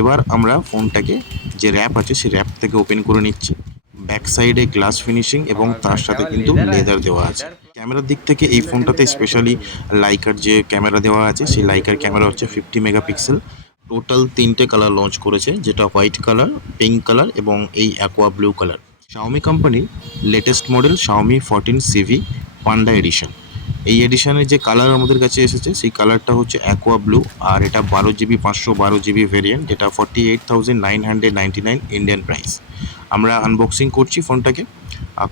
এবার আমরা ফোনটাকে যে র্যাপ আছে সেই র্যাপ থেকে ওপেন করে নিচ্ছি। ব্যাক সাইডে গ্লাস ফিনিশিং এবং और তার সাথে भाई কিন্তু लेदर है লেদার দেওয়া আছে। लेदर ক্যামেরার দিক থেকে এই ফোনটাতে স্পেশালি লাইকার যে ক্যামেরা দেওয়া আছে সেই লাইকার ক্যামেরা হচ্ছে 50 মেগাপিক্সেল। টোটাল 3টে কালার লঞ্চ করেছে, যেটা হোয়াইট কালার, পিঙ্ক কালার এবং এই অ্যাকোয়া ব্লু কালার। Xiaomi কোম্পানির লেটেস্ট মডেল Xiaomi 14 Civi পান্ডা এডিশন। এই এডিশনের যে কালার আমাদের কাছে এসেছে সেই কালারটা হচ্ছে অ্যাকোয়া ব্লু, আর এটা 12GB 512GB ভেরিয়েন্ট, যেটা 48,999 ইন্ডিয়ান প্রাইস। আমরা আনবক্সিং করছি ফোনটাকে।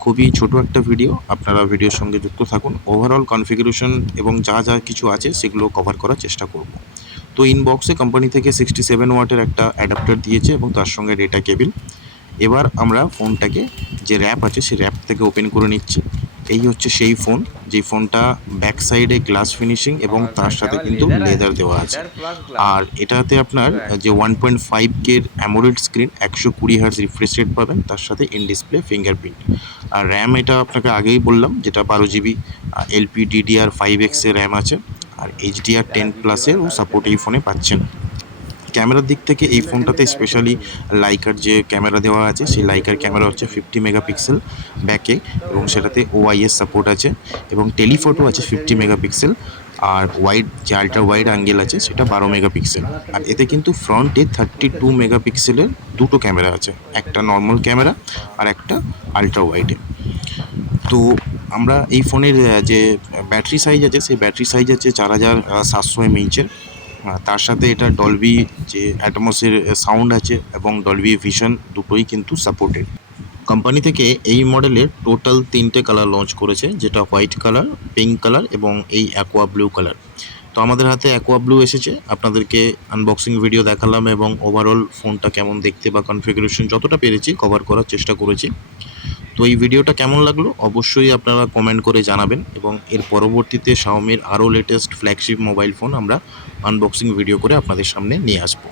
খুবই ছোট একটা ভিডিও, আপনারা ভিডিওর সঙ্গে যুক্ত থাকুন। ওভারঅল কনফিগারেশন এবং যা যা কিছু আছে সেগুলো কভার করার চেষ্টা করব। তো ইনবক্সে কোম্পানি থেকে 67 ওয়াটের একটা অ্যাডাপ্টার দিয়েছে এবং তার সঙ্গে ডেটা কেবিল। এবার আমরা ফোনটাকে যে র্যাপ আছে সেই র্যাপ থেকে ওপেন করে নিচ্ছি। এই হচ্ছে সেই ফোন, যে ফোনটা ব্যাক সাইডে গ্লাস ফিনিশিং এবং और তার भाई সাথে साहब কিন্তু लेदर है লেদার দেওয়া আছে। लेदर प्लस ग्लास আর এটাতে আপনার राइट যে 1.5K AMOLED screen, 120 hertz refresh rate পাবেন, তার সাথে ইন ডিসপ্লে ফিঙ্গারপ্রিন্ট। আর র্যাম এটা আপনাকে আগেই বললাম, যেটা 12GB LPDDR5X এর র্যাম আছে। আর HDR10 প্লাসেরও সাপোর্ট এই ফোনে পাচ্ছেন। ক্যামেরার দিক থেকে এই ফোনটাতে স্পেশালি লাইকার যে ক্যামেরা দেওয়া আছে সেই লাইকার ক্যামেরা হচ্ছে 50 মেগাপিক্সেল ব্যাকে, এবং সেটাতে OIS সাপোর্ট আছে, এবং টেলিফটো আছে 50 মেগাপিক্সেল। আর ওয়াইড যে আল্ট্রা ওয়াইড অ্যাঙ্গেল আছে সেটা 12 মেগাপিক্সেল। আর এতে কিন্তু ফ্রন্টে 32 মেগাপিক্সেলের দুটো ক্যামেরা আছে, একটা নর্মাল ক্যামেরা আর একটা আল্ট্রা ওয়াইডে। তো আমরা এই ফোনের যে ব্যাটারি সাইজ আছে সেই ব্যাটারি সাইজ আছে 4700 mAh-এর। তার সাথে এটা ডলবি যে অ্যাটমসের সাউন্ড আছে এবং ডলবি ভিশন দুটোই কিন্তু সাপোর্টেড। কোম্পানি থেকে এই মডেলের টোটাল 3টে কালার লঞ্চ করেছে, যেটা হোয়াইট কালার, পিঙ্ক কালার এবং এই অ্যাকোয়া ব্লু কালার। তো আমাদের হাতে অ্যাকোয়া ব্লু এসেছে, আপনাদেরকে আনবক্সিং ভিডিও দেখালাম এবং ওভারঅল ফোনটা কেমন দেখতে বা কনফিগারেশন যতটা পেরেছি কভার করার চেষ্টা করেছি। তো এই ভিডিওটা কেমন লাগলো অবশ্যই আপনারা কমেন্ট করে জানাবেন, এবং এর পরবর্তীতে Xiaomiর আরও লেটেস্ট ফ্ল্যাগশিপ মোবাইল ফোন আমরা আনবক্সিং ভিডিও করে আপনাদের সামনে নিয়ে আসবো।